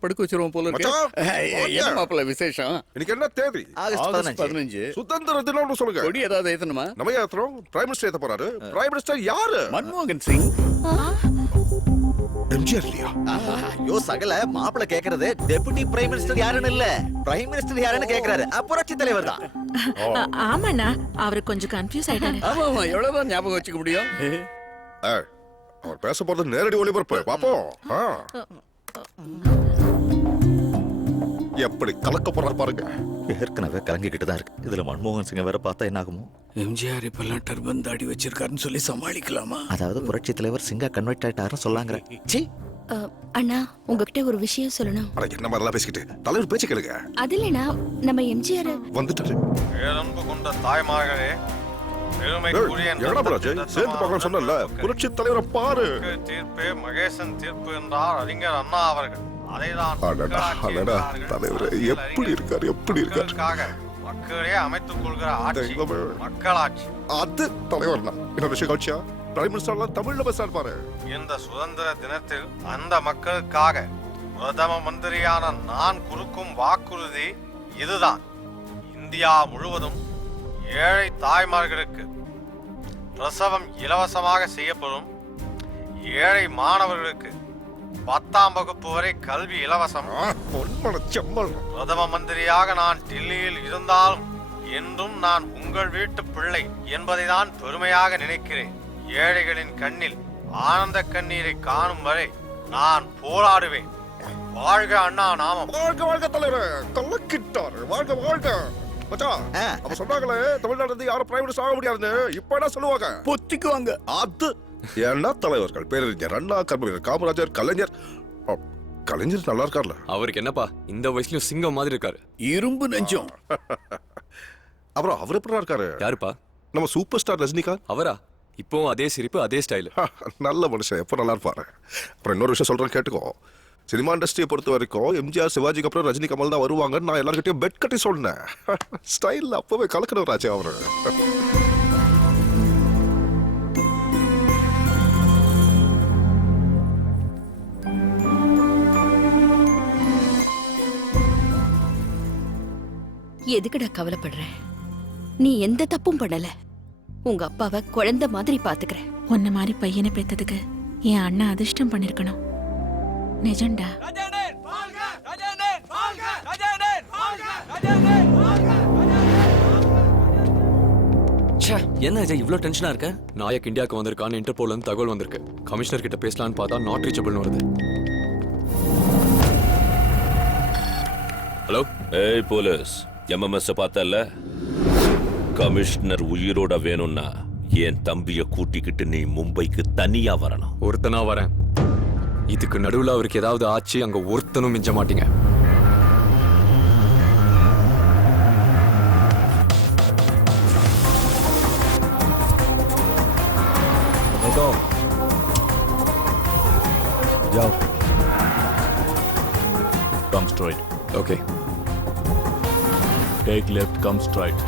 படுக்க வச்சிருவோம் போல இருக்கு. என்ன மாப்பிள்ள விசேஷம்? இன்னைக்கு என்ன தேதி? ஆகஸ்ட் 15. சுதந்திர தினம்னு சொல்லுங்க. கொடி ஏதாவது ஏத்தணுமா? நம்ம ஏத்துறோம். பிரைம் மினிஸ்டர் ஏத்த போறாரு. பிரைம் மினிஸ்டர் யாரு? மன்மோகன் சிங். எம்ஜிஆர் இல்லையா? ஐயோ சகல மாப்பிள்ள கேக்குறது டெபுட்டி பிரைம் மினிஸ்டர் யாருன்னு இல்ல, பிரைம் மினிஸ்டர் யாருன்னு கேக்குறாரு. புரட்சி தலைவர் தான். ஆமாண்ணா, அவரு கொஞ்சம் கன்ஃபியூஸ் ஆயிட்டாரு. ஆமா ஆமா, எவ்வளவுதான் ஞாபகம் வச்சுக்க முடியும்? அவர் பேச போறது நேரடி ஒளிபரப்பு. பாப்போம். எப்படி கலக்க போறாரு பாருங்க. ஏற்கனவே கலங்கிக்கிட்டு தான் இருக்கு. இதுல மன்மோகன் சிங் வேற பார்த்தா என்ன ஆகுமோ? எம்ஜிஆர் இப்பெல்லாம் டர்பன் தாடி வச்சிருக்காருன்னு சொல்லி சமாளிக்கலாமா? அதாவது புரட்சி தலைவர் சிங்கா கன்வெர்ட் ஆயிட்டாருன்னு சொல்லாங்க. அண்ணா, உங்ககிட்ட ஒரு விஷயம் சொல்லணும். அட என்ன மாதிரிலாம் பேசிக்கிட்டு தலைவர் பேச்சு கேளுங்க. அது இல்லனா நம்ம எம்ஜிஆர் வந்துட்டாரு. பேரன்பு கொண்ட தாய்மார்களே, சேர்ந்து பார்க்கலாம் சொன்னல. புரட்சி தலைவரை பாரு. தீர்ப்பே மகேசன் தீர்ப்பு என்றார் அறிஞர் அண்ணா அவர்கள். தலைவர் எப்படி இருக்காரு, எப்படி இருக்காரு? மக்களே அமைத்துக் கொள்கிற ஆட்சி மக்களாட்சி. அது தலைவர் தான். இன்னொரு விஷயம் கட்சியா பிரைம் மினிஸ்டர் தமிழ்ல பேசாரு பாரு. இந்த சுதந்திர தினத்தில் அந்த மக்களுக்காக பிரதம மந்திரியான நான் கொடுக்கும் வாக்குறுதி இதுதான். இந்தியா முழுவதும் ஏழை தாய்மார்களுக்கு பிரசவம் இலவசமாக செய்யப்படும். ஏழை மாணவர்களுக்கு 10ஆம் வகுப்பு வரை கல்வி இலவசம். பிரதம மந்திரியாக நான் டெல்லியில் இருந்தாலும் என்றும் நான் உங்கள் வீட்டு பிள்ளை என்பதை தான் பெருமையாக நினைக்கிறேன். ஏழைகளின் கண்ணில் ஆனந்த கண்ணீரை காணும் வரை நான் போராடுவேன். வாழ்க அண்ணா நாமம். வாழ்க வாழ்க தலைவர். கலக்கிட்டார். வாழ்க வாழ்க. அப்ப சொன்னாங்களே தமிழ்நாடு யாரும் பிரைம் மினிஸ்டர் ஆக முடியாதுன்னு. இப்ப என்ன சொல்லுவாங்க? பொத்திக்குவாங்க. அது என்ன தலைவர்கள்? பேரறிஞர் அண்ணா, கர்மவீரர் காமராஜர், கலைஞர். கலைஞர் நல்லா இருக்கார்ல? அவருக்கு என்னப்பா இந்த வயசுலயும் சிங்கம் மாதிரி இருக்காரு. இரும்பு நெஞ்சம். அப்புறம் அவர் எப்படி இருக்காரு? யாருப்பா? நம்ம சூப்பர் ஸ்டார் ரஜினிகாந்த். அவரா? இப்போ அதே சிரிப்பு, அதே ஸ்டைல். நல்ல மனுஷன், எப்போ நல்லா இருப்பாரு. அப்புறம் இன்னொரு விஷயம் சொல்றேன் கேட்டுக்கோ. சினிமா இண்டஸ்ட்ரியை பொறுத்த வரைக்கும் எம்ஜிஆர், சிவாஜிக்கு அப்புறம் ரஜினி, கமல் தான் வருவாங்க. நான் எல்லார்கிட்டயும் பெட் கட்டி சொன்னேன். ஸ்டைல் அப்பவே கலக்கணும் ராஜா அவரு. எதுக்குடா கவலைப்படுற? நீ எந்த தப்பும் பண்ணல. உங்க அப்பாவை குழந்தை மாதிரி பாத்துக்கிற. உன்ன மாதிரி பையனை பெத்ததுக்கு என் அண்ணா அதிர்ஷ்டம் பண்ணிருக்கணும். நிஜம்டா. என்ன அஜய் இவ்ளோ டென்ஷனா இருக்க? நாயக் இந்தியாவுக்கு வந்திருக்கான்னு இன்டர்போல்ல இருந்து தகவல் வந்திருக்கு. கமிஷனர் கிட்ட பேசலான்னு பார்த்தா நாட் ரீச்சபிள்னு வருது. ஹலோ. ஏய் போலீஸ், எம்எம்எஸ் பார்த்தல? கமிஷனர் உயிரோட வேணும்னா என் தம்பிய கூட்டிக்கிட்டு நீ மும்பைக்கு தனியா வரணும். ஒருத்தனா வரேன். இதுக்கு நடுவுல அவருக்கு ஏதாவது ஆச்சு, அங்க ஒருத்தனும் மிஞ்ச மாட்டீங்க. जाओ. Come straight. Okay. Take left, come straight.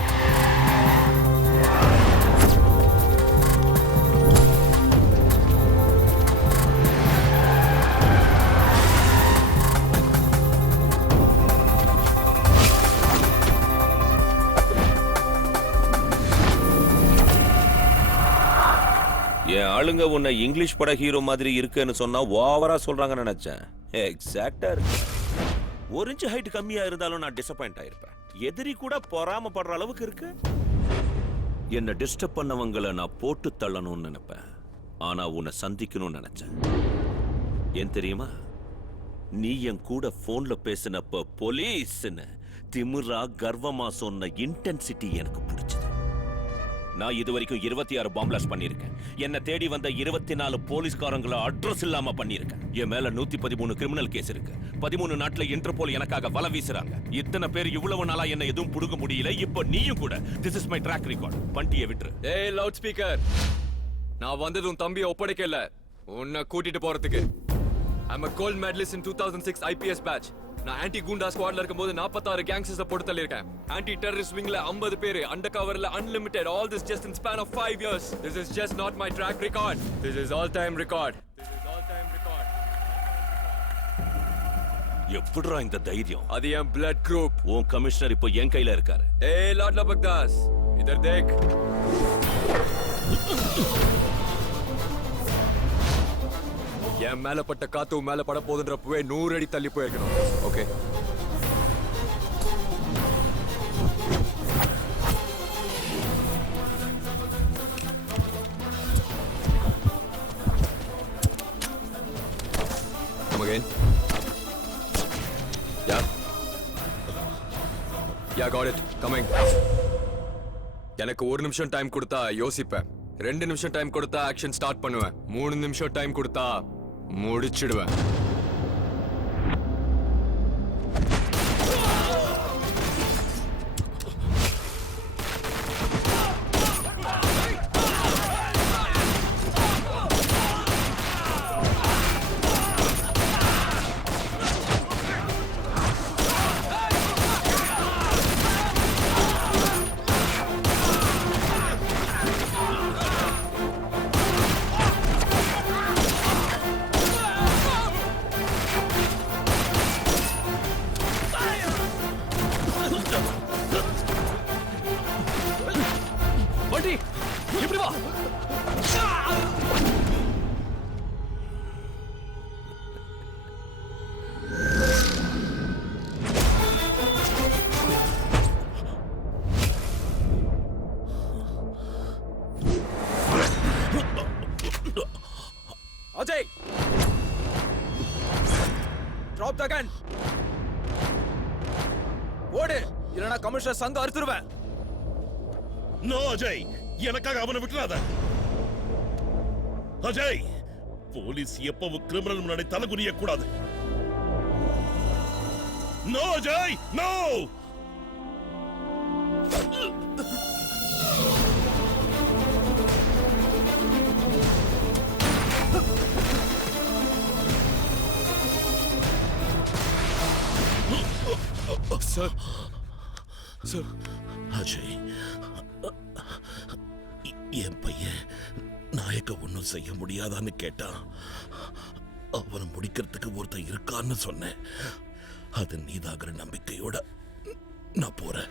என் ஆளுங்க உன்னை இங்கிலீஷ் பட ஹீரோ மாதிரி இருக்குன்னு சொன்னா ஓவரா சொல்றாங்க நினைச்சேன். எக்ஸாக்டா இருக்கு. 1 இன்ச் ஹைட் கம்மியா இருந்தாலும் நான் டிசப்பாயிண்ட் ஆயிருப்பேன். எதிரி கூட பொறாமப்படுற அளவுக்கு இருக்கு. என்ன டிஸ்டர்ப் பண்ணவங்களை நான் போட்டு தள்ளணும்னு நினைப்பேன். ஆனா உன்னை சந்திக்கணும்னு நினைச்சேன். ஏன் தெரியுமா? நீ என் கூட போன்ல பேசினப்ப போலீஸ்னு திமிரா கர்வமா சொன்ன இன்டென்சிட்டி எனக்கு பிடிச்சது. நான் இதுவரைக்கும் 26 பாம் பிளாஸ்ட் பண்ணிருக்கேன். என்ன தேடி வந்த 24 போலீஸ்காரங்களை அட்ரஸ் இல்லாம பண்ணிருக்கேன். என் மேல 113 கிரிமினல் கேஸ் இருக்கு. 13 நாட்டுல இன்டர்போல் எனக்காக வலை வீசுறாங்க. இத்தனை பேர் இவ்வளவு நாளா என்ன எதுவும் புடுங்க முடியல. இப்போ நீயும் கூட. This is my track record. பண்டியை விட்டுரு. ஏய் லவுட் ஸ்பீக்கர், நான் வந்தது உன் தம்பியை ஒப்படைக்க இல்ல, உன்னை கூட்டிட்டு போறதுக்கு. I'm a gold medalist in 2006 IPS batch. நான் ஆன்டி குண்டா ஸ்குவாட்ல இருக்கும்போது 46 கேங்ஸ்டர்ஸ் போட்டு தள்ளிருக்கேன். ஆன்டி டெரரிஸ்ட் விங்ல 50 பேர், அண்டர் கவர்ல unlimited. All this just in span of 5 years. This is just not my track record. This is all time record. This is all time record. எப்படிடா இந்த தைரியம்? அது என் பிளட் குரூப். உன் commissioner இப்போ என் கையில இருக்காரு. ஏய் லாட்லா பக்தாஸ், இதர் தேக். என் மேல பட்ட காத்து உன் மேல பட போதுன்றப்பவே 100 அடி தள்ளி போயிருக்கணும். Okay, come again. Yeah, got it. Coming. எனக்கு 1 நிமிஷம் டைம் கொடுத்தா யோசிப்பேன். 2 நிமிஷம் டைம் கொடுத்தா ஆக்ஷன் ஸ்டார்ட் பண்ணுவேன். 3 நிமிஷம் டைம் கொடுத்தா முடிச்சிடுவேன். பண்டி, இப்படி வா. Ajay, drop the gun. ஓடு, இல்லனா கமிஷனர் சங்க அறுத்துருவேன். நோ அஜய், எனக்காக அவனை விட்டுறாத. அஜய், போலீஸ் எப்பவும் கிரிமினல் முன்னாடி தலைகுனிய கூடாது. No Ajay, no. Sir, sir. Ajay, என் பையன் நாயக்க ஒன்னும் செய்ய முடியாதான்னு கேட்டான். அவனை முடிக்கிறதுக்கு ஒருத்தன் இருக்கான்னு சொன்னேன். அது நீதாகிற நம்பிக்கையோட நான் போறேன்.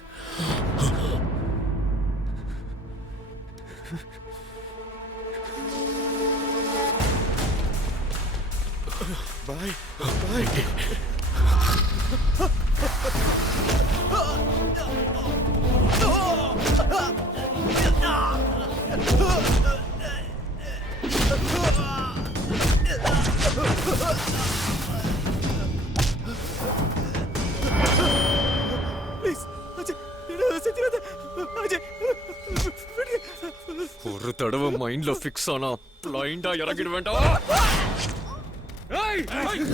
பாய் பாய். ஒரு தடவை மைண்ட்ல ஃபிக்ஸ் ஆனா பிளைண்டா இறங்கிட வேண்டாம். ஏய் ஏய்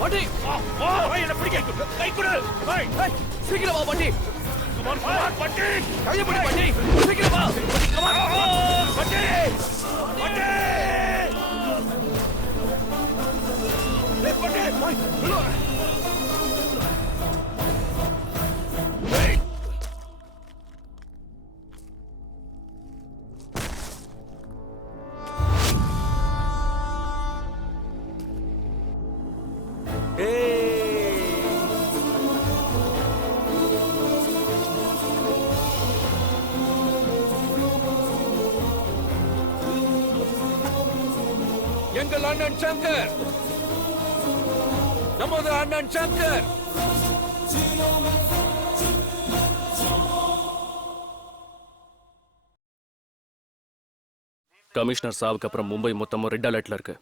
பாட்டி, என்ன பிடிக்க கை கொடு. சீக்கிரம் வா பாட்டி. பாட்டி, கையை பிடி பாட்டி. சீக்கிரம் வா பாட்டி. பாட்டி. எங்கள் அண்ணன் சங்கர், நமது அண்ணன் சங்கர். கமிஷனர் சாவுக்கு அப்புறம் மும்பை மொத்தமும் ரெட் அலர்ட்ல இருக்கு.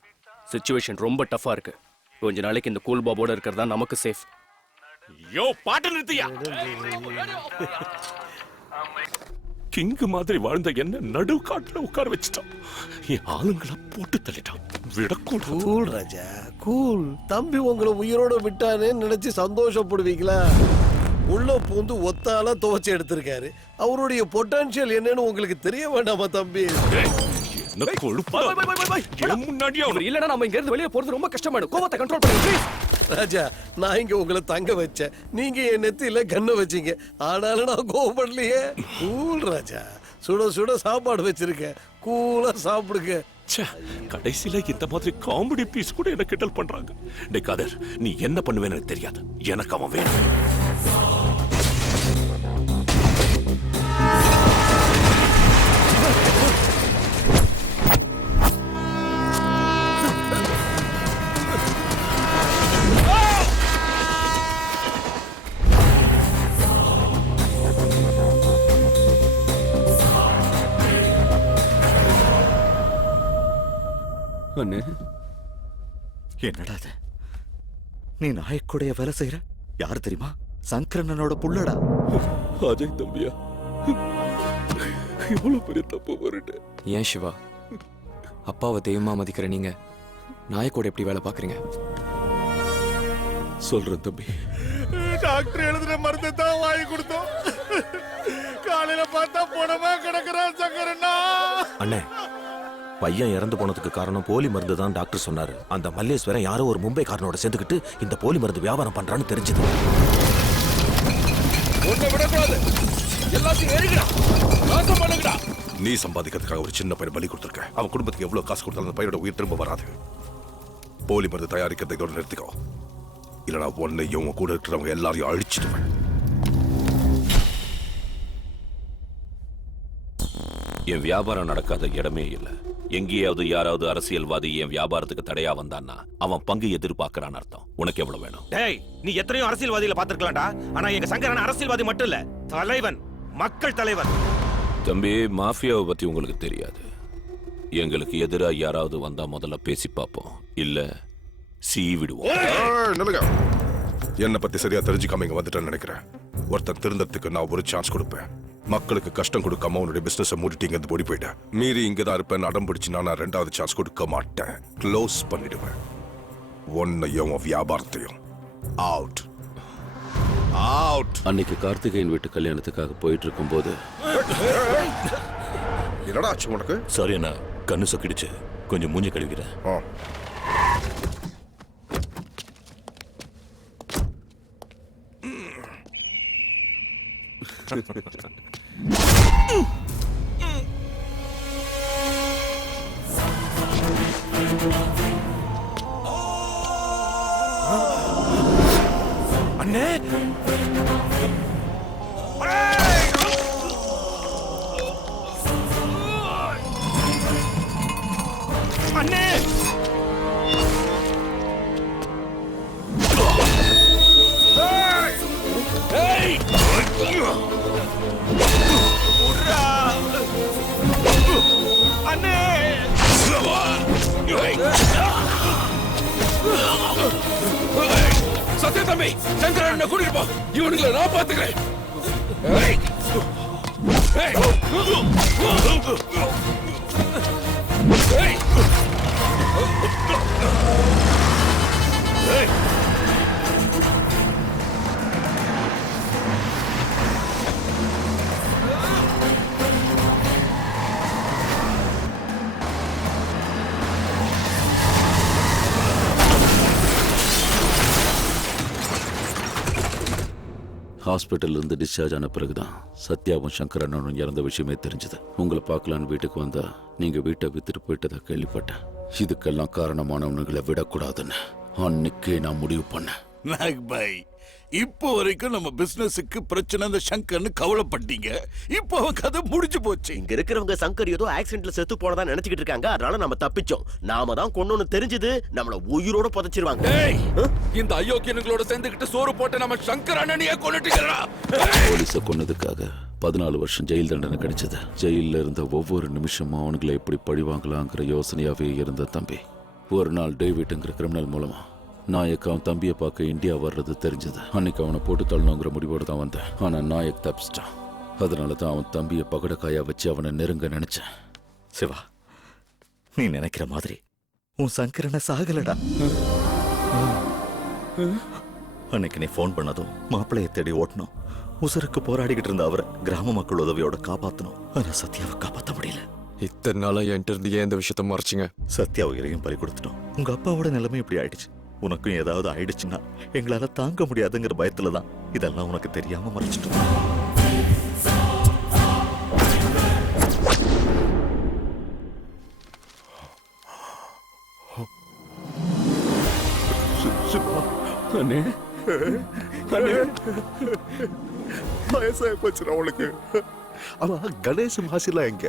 சிச்சுவேஷன் ரொம்ப டஃபா இருக்கு. கொஞ்ச நாளைக்கு இந்த கூல் பாபோட இருக்கிறதா நமக்கு சேஃப். யோ பாட்டு நிறுத்தியா? கிங் மாதிரி வாழ்ந்த என்ன நடு காட்டுல உட்கார வச்சுட்டான். என் ஆளுங்களை போட்டு தள்ளிட்டான். விடக்கூடாது. கூல் ராஜா கூல். தம்பி உங்களை உயிரோட விட்டானே நினைச்சு சந்தோஷப்படுவீங்களா? உள்ள பூந்து ஒத்தால துவச்சு எடுத்திருக்காரு. அவருடைய பொட்டன்ஷியல் என்னன்னு உங்களுக்கு தெரிய வேண்டாமா தம்பி? என்ன கொழுப்பா? முன்னாடியே அவர் இல்லனா நம்ம இங்க இருந்து வெளியே போறது ரொம்ப கஷ்டமாயிடும். கோவத்தை கண்ட்ரோல் பண்ணுங்க ப்ளீஸ். ராஜா நான் இங்க உங்களை தங்க வச்சேன், நீங்க என் நெத்தியில கண்ணை வச்சீங்க. ஆனாலும் நான் கோவப்படலையே. கூல் ராஜா. சுட சுட சாப்பாடு வச்சிருக்கேன், கூலா சாப்பிடுங்க. கடைசியில இந்த மாதிரி காமெடி பீஸ் கூட என்ன கிண்டல் பண்றாங்க. டே காதர், நீ என்ன பண்ணுவேன்னு எனக்கு தெரியாது. எனக்கு அவன் வேணும். என்னடா அது? நீ நாயக்குடைய வேலை செய்யற? யார் தெரியுமா? சங்கரனோட புள்ளடா. அஜய் தம்பியா, இவ்வளவு பெரிய தப்பு வருது. ஏன் சிவா, அப்பாவை தெய்வமா மதிக்கிற நீங்க நாயக்கோட எப்படி வேலை பாக்குறீங்க? சொல்றேன் தம்பி. டாக்டர் எழுதுற மருந்து தான் வாங்கி கொடுத்தோம். காலையில பார்த்தா போனமா கிடக்குறான் சங்கரண்ணா. அண்ணே, பையன் இறந்து போனதுக்கு காரணம் போலி மருந்து தான் டாக்டர் சொன்னாரு. அந்த மல்லேஸ்வரன் யாரோ ஒரு மும்பை காரனோட சேர்ந்துக்கிட்டு இந்த போலி மருந்து வியாபாரம் பண்றான்னு தெரிஞ்சது. நீ சம்பாதிக்கிறதுக்காக ஒரு சின்ன பையன் பலி கொடுத்துருக்க. அவன் குடும்பத்துக்கு எவ்வளவு காசு கொடுத்தாலும் அந்த பையனோட உயிர் திரும்ப வராது. போலி மருந்து தயாரிக்கிறதை இதோட நிறுத்திக்கோ. இல்லைனா உன்னையும் உன் கூட இருக்கிறவங்க எல்லாரையும் அழிச்சிடுவேன். என் வியாபாரம் நடக்காத இடமே இல்ல. எங்கேயாவது யாராவது அரசியல்வாதி என் வியாபாரத்துக்கு தடையா வந்தான்னா அவன் பங்கு எதிர்பார்க்கறான்னு அர்த்தம். உனக்கு எவ்வளவு வேணும்? டேய், நீ எத்தனையோ அரசியல்வாதிகளை பார்த்திருக்கலாம்டா. ஆனா எங்க சங்கரன் அரசியல்வாதி மட்டும் இல்ல, தலைவன், மக்கள் தலைவர். தம்பி, மாஃபியாவை பத்தி உங்களுக்கு தெரியாது. எங்களுக்கு எதிராக யாராவது வந்தா முதல்ல பேசி பார்ப்போம், இல்ல சீவிடுவோம். என்னை பத்தி சரியா தெரிஞ்சுக்காம இங்க வந்துட்டேன்னு நினைக்கிறேன். ஒருத்தன் திருந்தத்துக்கு நான் ஒரு சான்ஸ் கொடுப்பேன். மக்களுக்கு கஷ்டம் கொடுக்காம உன்னுடைய பிசினஸ் மூடிட்டு இங்க ஓடி போயிட்டேன். மீறி இங்கதான் இருப்பேன் அடம் பிடிச்சு நான் ரெண்டாவது சான்ஸ் கொடுக்க மாட்டேன். க்ளோஸ் பண்ணிடுவேன். உன்னையும் வியாபாரத்தையும். Out out. அன்னைக்கு கார்த்திகேயன் வீட்டு கல்யாணத்துக்காக போயிட்டு இருக்கும் போது என்னடா ஆச்சு உனக்கு? சாரி அண்ணா, கண்ணு சொக்கிடுச்சு. கொஞ்சம் மூஞ்சி கழுவிக்கிறேன். அண்ணே, அண்ணே, சத்ய தம்பி, சங்கரன் கூட்டிட்டு போ. இவனுங்களை நான் பாத்துக்கிறேன். ஹாஸ்பிட்டல்ல இருந்து டிஸ்சார்ஜ் ஆன பிறகுதான் சத்யாவும் சங்கர் அண்ணனும் இறந்த விஷயமே தெரிஞ்சது. உங்களை பார்க்கலான்னு வீட்டுக்கு வந்தா நீங்க வீட்டை வித்துட்டு போயிட்டதா கேள்விப்பட்டேன். இதுக்கெல்லாம் காரணமானவனுங்களை விடக்கூடாதுன்னு அன்னைக்கே நான் முடிவு பண்ணேன். நாக்பாய், இப்போ வரைக்கும் நம்ம பிசினஸுக்கு பிரச்சனை இந்த சங்கர்னு கவலைப்பட்டீங்க. இப்போ அவன் கதை முடிஞ்சு போச்சு. இங்க இருக்கிறவங்க சங்கர் ஏதோ ஆக்சிடென்ட்ல செத்து போனதா நினைச்சுக்கிட்டு இருக்காங்க. அதனால நம்ம தப்பிச்சோம். நாம தான் கொன்னோன்னு தெரிஞ்சது நம்மள உயிரோட புதைச்சிருவாங்க. இந்த அயோக்கியனுங்களோட சேர்ந்துகிட்டு சோறு போட்டு நம்ம சங்கர் அண்ணனையே கொன்னுட்டீங்களா? போலீஸை கொன்னதுக்காக 14 வருஷம் ஜெயில் தண்டனை கிடைச்சது. ஜெயில இருந்த ஒவ்வொரு நிமிஷமும் அவனுங்களை எப்படி பழிவாங்கலாங்கிற யோசனையாவே இருந்த தம்பி. ஒரு நாள் டேவிட்ங்கிற கிரிமினல் மூலமா நாயக் அவன் தம்பியை பார்க்க இந்தியா வர்றது தெரிஞ்சது. அன்னைக்கு அவனை போட்டு தள்ளணுங்கிற முடிவோடு தான் வந்தேன். ஆனா நாயக் தப்பிச்சிட்டான். அதனால தான் அவன் தம்பியை பகடக்காயா வச்சு அவனை நெருங்க நினைச்சேன். சிவா, நீ நினைக்கிற மாதிரி உன் சங்கரனை சாகலடா. அன்னைக்கு நீ போன் பண்ணதும் மாப்பிள்ளைய தேடி ஓட்டணும். உசுருக்கு போராடிக்கிட்டு இருந்த அவரை கிராம மக்கள் உதவியோட காப்பாத்தணும். ஆனா சத்யாவை காப்பாற்ற முடியல. இத்தனை நாளா என்கிட்ட இருந்து ஏன் இந்த விஷயத்த மறைச்சிங்க? சத்யா உயிரையும் பறி கொடுத்துட்டோம். உங்க அப்பாவோட நிலைமை இப்படி ஆயிடுச்சு. உனக்கும் ஏதாவது ஆயிடுச்சுன்னா எங்களால தாங்க முடியாதுங்கிற பயத்துல தான் இதெல்லாம் உனக்கு தெரியாம மறைச்சிட்டோம். வயசாகி போச்சுடா உனக்கு. ஆமா, கணேச மாசிலா எங்க?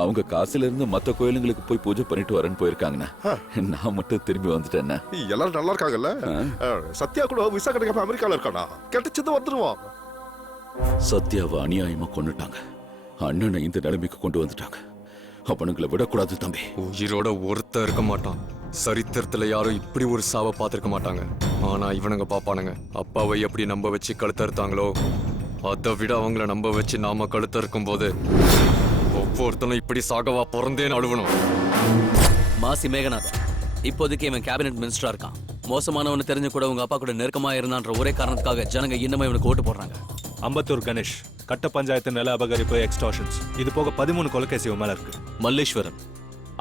அவங்க காசுல இருந்து மத்த கோயிலுங்களுக்கு போய் பூஜை பண்ணிட்டு வரேன்னு போயிருக்காங்கண்ணா. நான் மட்டும் திரும்பி வந்துட்டேன். எல்லாரும் நல்லா இருக்காங்கல்ல? சத்யா கூட விசா கிடைக்காம அமெரிக்கால இருக்கானா? கிடைச்சது வந்துருவான். சத்யாவை அநியாயமா கொண்டுட்டாங்க. அண்ணனை இந்த நிலைமைக்கு கொண்டு வந்துட்டாங்க. அவனுங்களை விடக்கூடாது தம்பி. உயிரோட ஒருத்தர் இருக்க மாட்டான். சரித்திரத்துல யாரும் இப்படி ஒரு சாவை பார்த்திருக்க மாட்டாங்க. ஆனா இவனுங்க பாப்பானுங்க. அப்பாவை எப்படி நம்ப வச்சு கழுத்தறுத்தாங்களோ அதை விட அவங்கள நம்ப வச்சு நாம கழுத்தறுக்கும் போது ஒவ்வொருத்தனும் இப்படி சாகவா பிறந்தேன்னு அழுவணும். மாசி மேகநாதன் இப்போதைக்கு இவன் கேபினெட் மினிஸ்டரா இருக்கான். மோசமானவனு தெரிஞ்சு கூட உங்க அப்பா கூட நெருக்கமா இருந்தான்ற ஒரே காரணத்துக்காக ஜனங்க இன்னமும் இவனுக்கு ஓட்டு போடுறாங்க. அம்பத்தூர் கணேஷ் கட்ட பஞ்சாயத்து நில அபகரிப்பு, எக்ஸ்டார்ஷன்ஸ், இது போக 13 கொலைகேசி இவன் மேல இருக்கு. மல்லேஸ்வரன்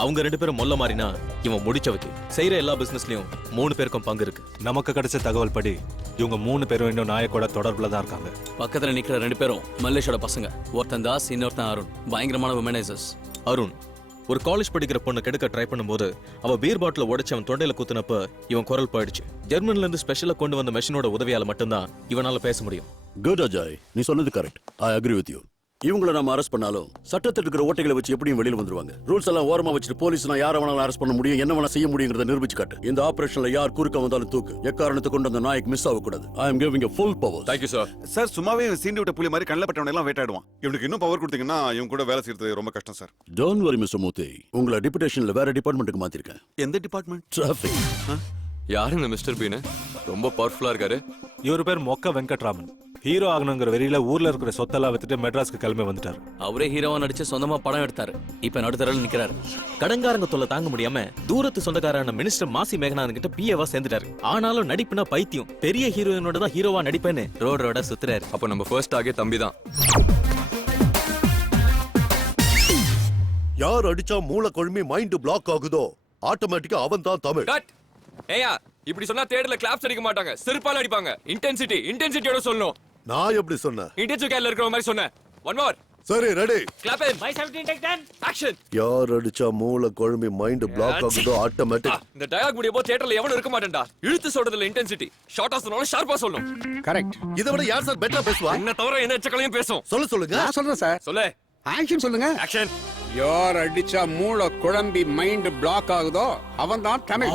அவங்க 2 பேரும் மொல்ல மாறினா இவன் முடிச்சவக்கு. செய்யற எல்லா பிசினஸ்லயும் 3 பேருக்கும் பங்கு இருக்கு. நமக்கு கிடைச்ச தகவல் படி இவங்க 3 பேரும் இன்னும் நாயக்கோட தொடர்புல தான் இருக்காங்க. பக்கத்துல நிக்கிற 2 பேரும் மல்லேஷோட பசங்க. ஒருத்தன் தாஸ், இன்னொருத்தன் அருண். பயங்கரமான விமனைசர்ஸ். அருண் ஒரு காலேஜ் படிக்கிற பொண்ணு கெடுக்க ட்ரை பண்ணும்போது அவ பீர் பாட்டில உடைச்சு அவன் தொண்டையில குத்துனப்ப இவன் குரல் போயிடுச்சு. ஜெர்மன்ல இருந்து ஸ்பெஷலா கொண்டு வந்த மெஷினோட உதவியால மட்டும்தான் இவனால பேச முடியும். குட் அஜய், நீ சொன்னது correct. I agree with you. இவங்களை நம்ம அரெஸ்ட் பண்ணாலும் சட்டத்தில் இருக்கிற ஓட்டைகளை வச்சு எப்படியும் வெளியில வந்துருவாங்க. ரூல்ஸ் எல்லாம் ஓரமா வச்சுட்டு போலீஸ்னா யாரை வேணாலும் அரெஸ்ட் பண்ண முடியும், என்ன வேணா செய்ய முடியுங்கிறத நிரூபிச்சு காட்டு. இந்த ஆபரேஷன்ல யார் குறுக்க வந்தாலும் தூக்கு. எக்காரணத்தை கொண்டு அந்த நாயக் மிஸ் ஆகக்கூடாது. I am giving a full power. Thank you sir. Sir, சும்மாவே சீண்டி விட்ட புலி மாதிரி கண்ணில் பட்டவனை எல்லாம் வெயிட் ஆயிடுவான். இவனுக்கு இன்னும் பவர் கொடுத்தீங்கன்னா இவன் கூட வேலை செய்யறது ரொம்ப கஷ்டம் சார். டோன்ட் வரி மிஸ்டர் மூர்த்தி, உங்களை டிபுடேஷன்ல வேற டிபார்ட்மெண்ட்டுக்கு மாத்திருக்கேன். எந்த டிபார்ட்மெண்ட்? டிராஃபிக். யாருங்க மிஸ்டர் பீனு? ரொம்ப பவர்ஃபுல்லா இருக்காரு. இவரு பேர் மொக்க வெங்கட்ராமன். ஹீரோ ஆகணுங்கிற வெறியில ஊர்ல இருக்கிற சொத்தெல்லாம் வித்துட்டு மெட்ராஸ்க்கு கிளம்பி வந்துட்டாரு. அவரே ஹீரோவா நடிச்சு சொந்தமா படம் எடுத்தாரு. இப்ப நடுத்தரல நிக்கிறாரு. கடங்காரங்க தொல்லை தாங்க முடியாம தூரத்து சொந்தக்காரான மினிஸ்டர் மாசி மேகநாதன் கிட்ட பிஏவா சேர்ந்துட்டாரு. ஆனாலும் நடிப்புனா பைத்தியம். பெரிய ஹீரோயினோட தான் ஹீரோவா நடிப்பேன்னு ரோட சுத்துறாரு. அப்ப நம்ம ஃபர்ஸ்ட் ஆகே தம்பி தான். யார் அடிச்சா மூளை கொழுமி மைண்ட் பிளாக் ஆகுதோ ஆட்டோமேட்டிக்கா அவன் தான் தமிழ். ஏயா இப்படி சொன்னா தேடல கிளாப்ஸ் அடிக்க மாட்டாங்க, செருப்பால அடிப்பாங்க. இன்டென்சிட்டியோட சொல்லணும். நான் எப்படி சொன்னேன்? இன்டென்சிவ் கேர்ல இருக்கிற மாதிரி சொன்னேன். One more. சரி, ready. Clap in. My 17 take 10. Action. யார் அடிச்சா மூளை கொழுமி மைண்ட் பிளாக் ஆகுதோ ஆட்டோமேட்டிக். இந்த டயலாக் முடிய போ தியேட்டர்ல எவனும் இருக்க மாட்டேன்டா. இழுத்து சொல்றதுல இன்டென்சிட்டி. ஷார்ட்டா சொன்னாலும் ஷார்ப்பா சொல்லணும். கரெக்ட். இத விட யார் சார் பெட்டரா பேசுவா? என்ன தவிர என்ன எச்சக்கலையும் பேசும். சொல்லுங்க. நான் சொல்றேன் சார். சொல்லு. ஆக்ஷன் சொல்லுங்க. ஆக்ஷன். யார் அடிச்சா மூளை குழம்பி மைண்ட் பிளாக் ஆகுதோ அவன் தான் Tamil.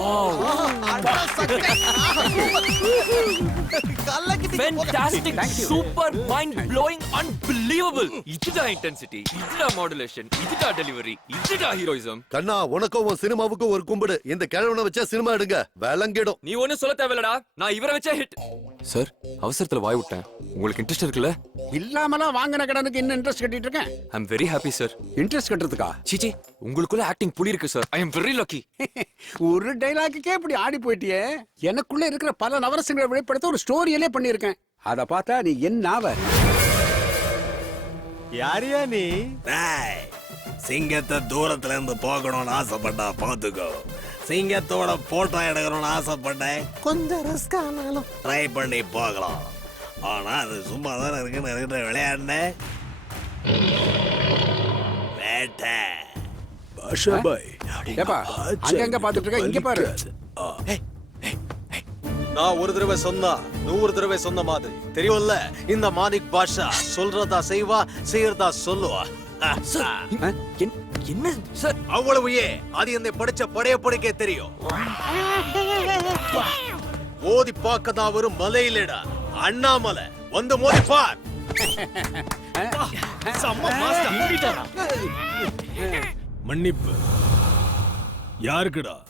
Fantastic, super, mind blowing, unbelievable. இதுடா இன்டென்சிட்டி, இதுடா மாடுலேஷன், இதுடா டெலிவரி, இதுடா ஹீரோயிசம். கண்ணா, உனக்கும் உன் சினிமாவுக்கும் ஒரு கும்பிடு. இந்த கிழவனை வச்சா சினிமா எடுங்க, விளங்கிடும். நீ ஒன்னும் சொல்ல தேவையில்லடா, நான் இவரை வச்சா ஹிட். சார், அவசரத்துல வாய் விட்டேன். உங்களுக்கு இன்ட்ரெஸ்ட் இருக்குல்ல? இல்லாமலாம் வாங்கின கடனுக்கு இன்னும் இன்ட்ரெஸ்ட் கட்டிட்டு இருக்கேன். I am very happy sir. Interest கட்டுறதுக்கா? சீச்சி, உங்களுக்குள்ள ஆக்டிங் புலி இருக்கு sir. I am very lucky. ஒரு டைலாக்குக்கே இப்படி ஆடி போயிட்டியே. எனக்குள்ள இருக்கிற பல நவரசங்களை வெளிப்படுத்த ஒரு ஸ்டோரியிலே பண்ணியிருக்கேன். அத பார்த்தா நீ என்ன ஆவ? யாரியா நீ? சிங்கத்தை தூரத்துல இருந்து போகணும்னு ஆசைப்பட்டா பாத்துக்கோ. சிங்கத்தோட போட்டோ எடுக்கணும்னு ஆசைப்பட்டேன். கொஞ்சம் ரிஸ்க் ஆனாலும் ட்ரை பண்ணி போகலாம். ஆனா அது சும்மா தானே இருக்குன்னு இருக்கிற விளையாடுன வேட்டை. பாஷா பாய் ஏப்பா அங்க எங்க பாத்துட்டு இருக்க இங்க பாரு. நான் ஒரு தடவை சொன்னா 100 தடவை சொன்ன மாதிரி தெரியும்ல. இந்த மாணிக் பாஷா சொல்றதா செய்வா, செய்யறதா சொல்லுவா. என்ன சார்? அவ்வளவு அது என்னை படிச்ச படைய படிக்க தெரியும். மோதி பார்க்க தான் ஒரு மலையிலடா அண்ணாமலை வந்து மோதி பார். மன்னிப்பு யாருக்குடா?